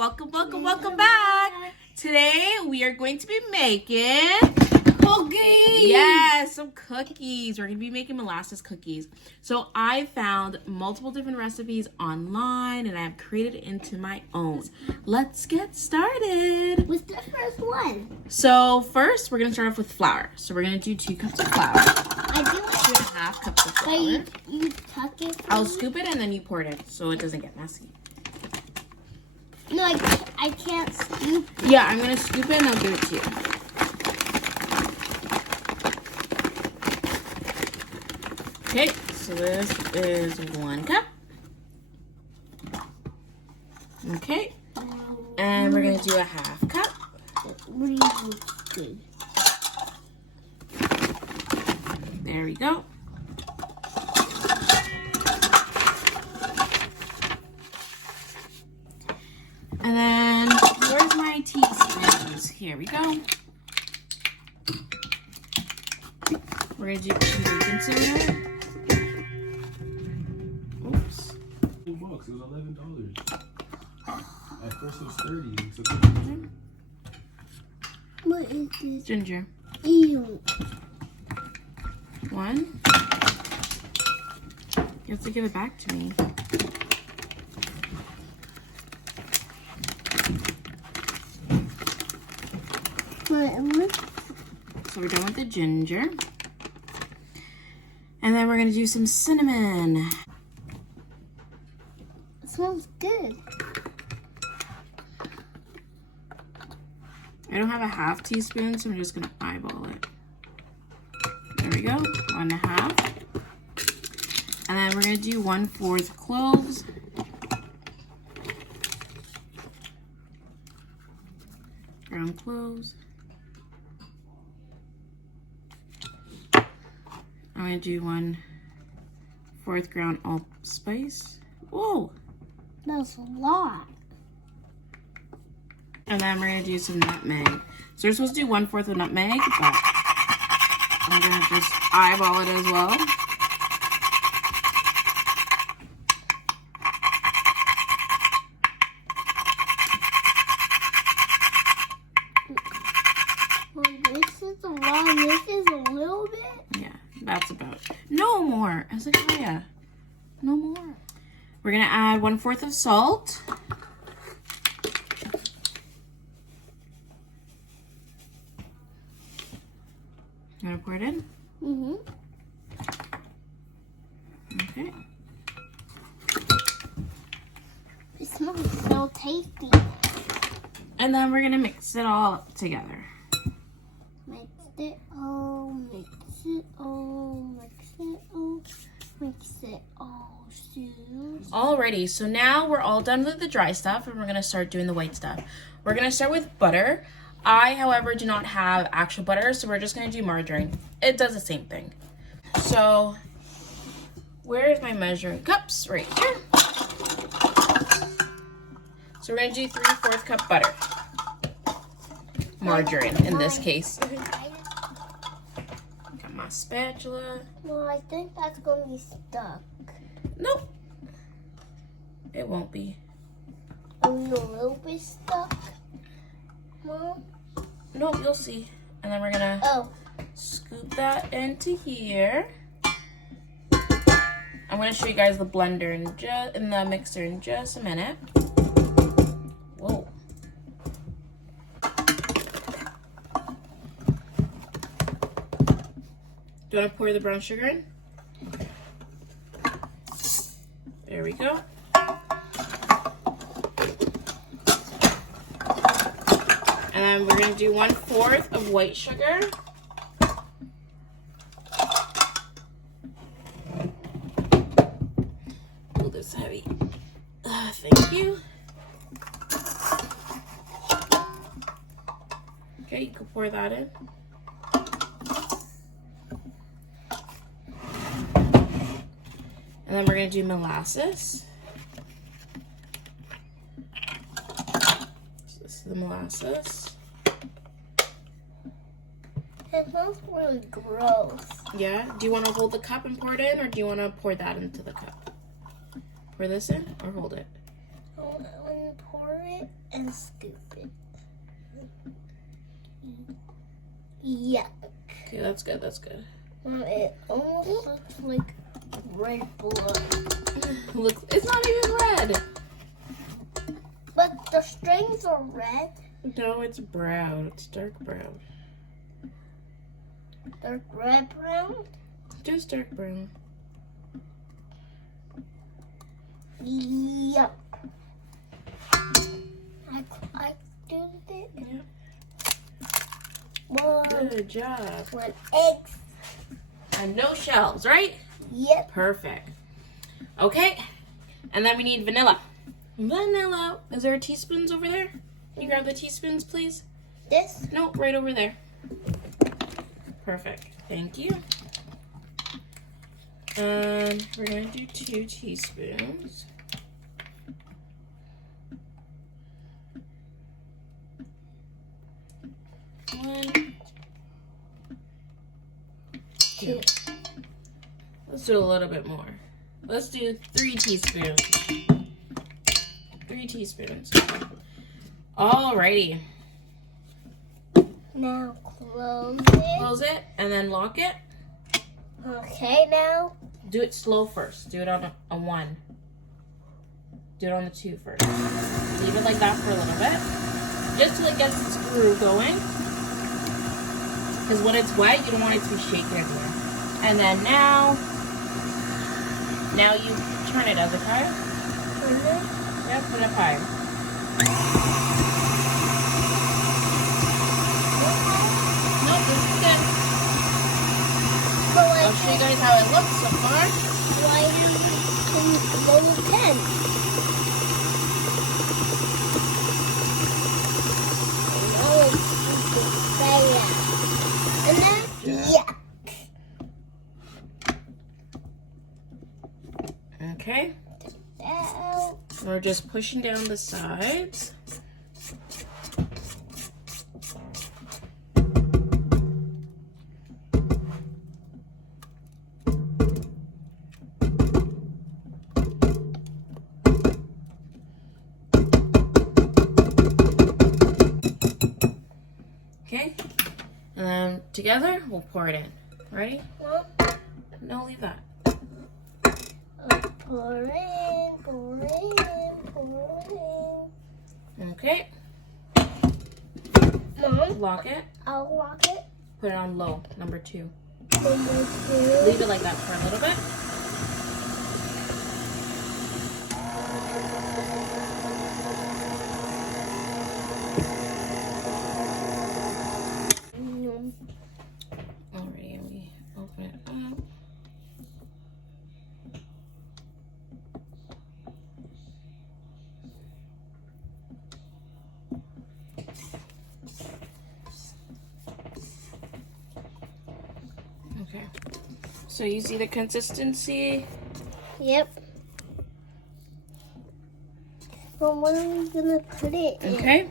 welcome back. Today we are going to be making cookies. Yes, some cookies. We're going to be making molasses cookies. So I found multiple different recipes online and I've created it into my own. Let's get started. What's the first one? So first we're going to start off with flour. So we're going to do 2 cups of flour. I do 2.5 cups of flour. So you tuck it for I'll me? scoop it and then you pour it in so it doesn't get messy. No, I can't scoop. Yeah, I'm going to scoop it and I'll give it to you. Okay, so this is 1 cup. Okay, and we're going to do a 1/2 cup. What do you do? There we go. And then, where's my teaspoons? Here we go. We're going to do baking soda. Oops. $2. It was $11. At first it was 30. So What is this? Ginger. Ew. 1. You have to give it back to me. So we're done with the ginger. And then we're going to do some cinnamon. It smells good. I don't have a 1/2 teaspoon, so I'm just going to eyeball it. There we go, 1.5. And then we're going to do 1/4 cloves. Ground cloves. I'm going to do 1/4 ground allspice. Whoa! That's a lot. And then we're going to do some nutmeg. So we're supposed to do 1/4 of nutmeg, but I'm going to just eyeball it as well. Well, this is a lot. This is a little bit. Yeah, that's about it. No more. I was like, oh yeah, no more. We're going to add 1/4 of salt. You want to pour it in? Mm-hmm. Okay. It smells so tasty. And then we're going to mix it all together. Mix it all, mix it all, mix it all, mix it all, soon. Alrighty, so now we're all done with the dry stuff and we're going to start doing the white stuff. We're going to start with butter. I, however, do not have actual butter, so we're just going to do margarine. It does the same thing. So, where's my measuring cups? Right here. So we're going to do 3/4 cup butter. Margarine, in this case. Got my spatula. Well, I think that's going to be stuck. Nope. It won't be. Are we a little bit stuck, Mom? Nope, you'll see. And then we're going to scoop that into here. I'm going to show you guys the blender in the mixer in just a minute. Whoa. Do you want to pour the brown sugar in? There we go. And then we're going to do 1/4 of white sugar. Oh, this is heavy. Thank you. Okay, you can pour that in. And then we're going to do molasses. So this is the molasses. It smells really gross. Yeah? Do you want to hold the cup and pour it in, or do you want to pour that into the cup? Pour this in, or hold it? I want to pour it scoop it. Yuck. Okay, that's good. That's good. It almost looks like red blood. Look, it's not even red. But the strings are red. No, it's brown. It's dark brown. They're red brown. Just dark brown. Yuck. I did it. Yeah. Good job. One eggs. And no shells, right? Yep. Perfect. Okay. And then we need vanilla. Vanilla. Is there teaspoons over there? Can you grab the teaspoons, please? This? Nope, right over there. Perfect. Thank you. And we're going to do 2 teaspoons. One, 2. Let's do a little bit more. Let's do 3 teaspoons. 3 teaspoons. Alrighty. Now close it. Close it and then lock it. Okay, now. Do it slow first. Do it on a 1. Do it on the 2 first. Leave it like that for a little bit. Just till it gets the screw going. Because when it's wet, you don't want it to be shaking everywhere. And then now you turn it, Hezekiah. Turn it. Yep, put it up higher. Nope, this is good. So I'll show you guys how it looks so far. why can you go to 10? Oh, you can say that. And then, yeah. Okay. Out. We're just pushing down the sides. Okay. And then together, we'll pour it in. Ready? No. No, leave that. Pour in, pour in, pour in. Okay. Mom, Lock it. I'll lock it. Put it on low, number 2. Number 2. Leave it like that for a little bit. Alrighty, and we open it up. Okay. So you see the consistency? Yep. Well, what are we gonna put it in? Okay.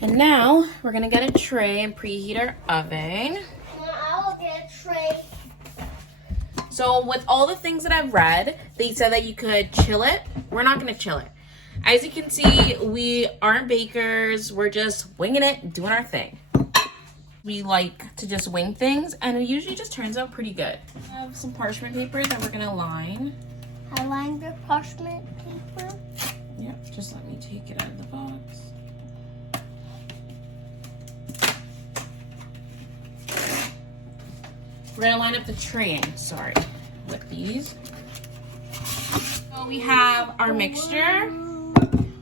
And now we're gonna get a tray and preheat our oven. I'll get a tray. So with all the things that I've read, they said that you could chill it. We're not gonna chill it. As you can see, we aren't bakers. We're just winging it, doing our thing. We like to just wing things, and it usually just turns out pretty good. I have some parchment paper that we're gonna line. I lined the parchment paper. Yep, just let me take it out of the box. We're gonna line up the tray, sorry, with these. So we have our mixture,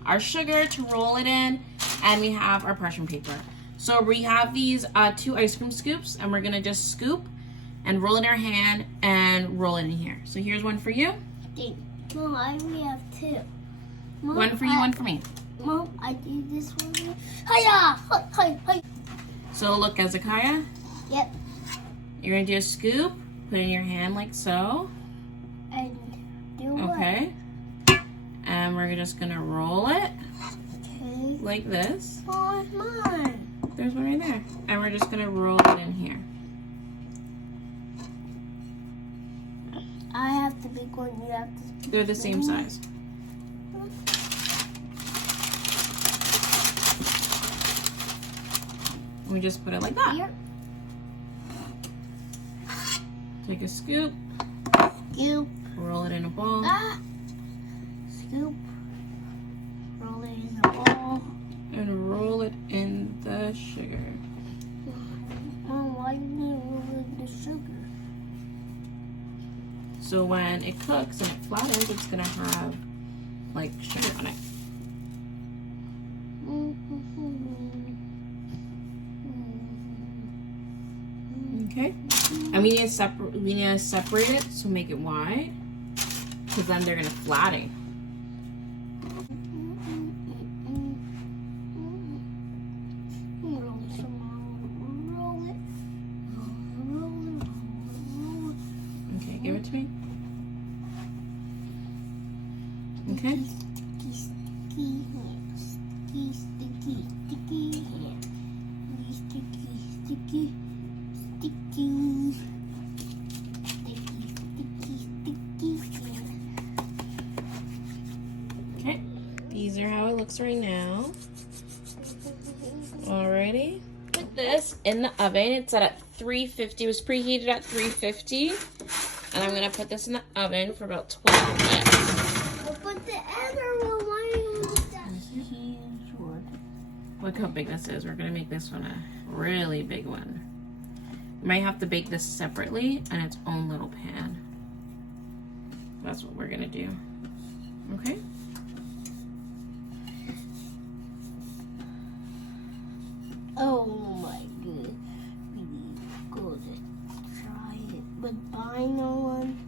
our sugar to roll it in, and we have our parchment paper. So we have these 2 ice cream scoops, and we're gonna just scoop and roll it in our hand and roll it in here. So here's one for you. Mom, I only have 2. Mom, One for you, one for me. Mom, I did this one. Hiya! Hi, hi. So look, Hezekiah, Yep. you're gonna do a scoop, put it in your hand like so. And do what? Okay. And we're just gonna roll it Okay. like this. Oh, it's mine. There's one right there. And we're just gonna roll it in here. I have the big one. You have the. They're the same size. we just put it like that. Here. Take a scoop, Scoop. roll it in a ball, Scoop. Roll it in the ball. and roll it in the sugar. Mom, why do you roll in the sugar? So when it cooks and it flattens, it's gonna have like sugar on it. Okay, and we need to separate it, so make it wide, because then they're gonna flatten. Okay, give it to me. Okay. Okay, these are how it looks right now. Alrighty, put this in the oven. It's set at 350. It was preheated at 350, and I'm gonna put this in the oven for about 12 minutes. But the other one, why do you use that huge one? Look how big this is. We're gonna make this one a really big one. You might have to bake this separately in its own little pan. That's what we're gonna do. Okay. Oh my god. We need to go to try it. But buy no one.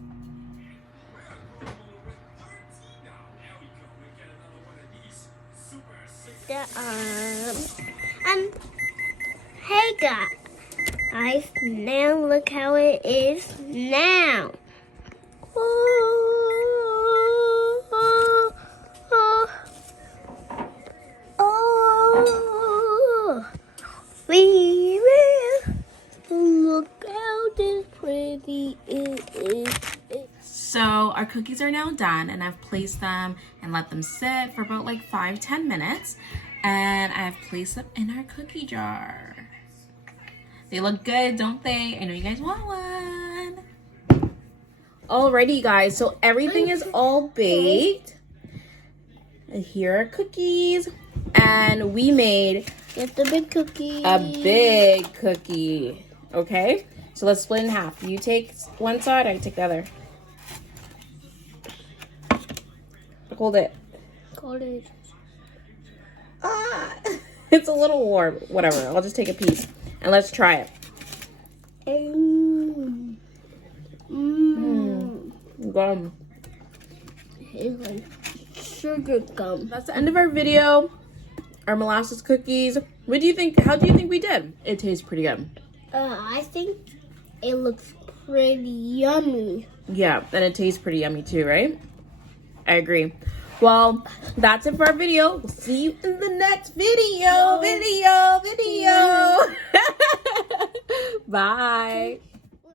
Hey guys, now look how it is now. We will look how this pretty it is. So our cookies are now done, and I've placed them and let them sit for about like 5-10 minutes. And I've placed them in our cookie jar. They look good, don't they? I know you guys want one. Alrighty guys, so everything is all baked. And here are cookies. And we made Get the big cookie. a big cookie. Okay? So let's split in half. You take one side, I take the other. Hold it. Hold it. Ah, it's a little warm. Whatever. I'll just take a piece and let's try it. Gum. It's like sugar gum. That's the end of our video. Our molasses cookies. What do you think? How do you think we did? It tastes pretty good. I think it looks pretty yummy. Yeah, and it tastes pretty yummy too, right? I agree. Well, that's it for our video. We'll see you in the next video. Bye.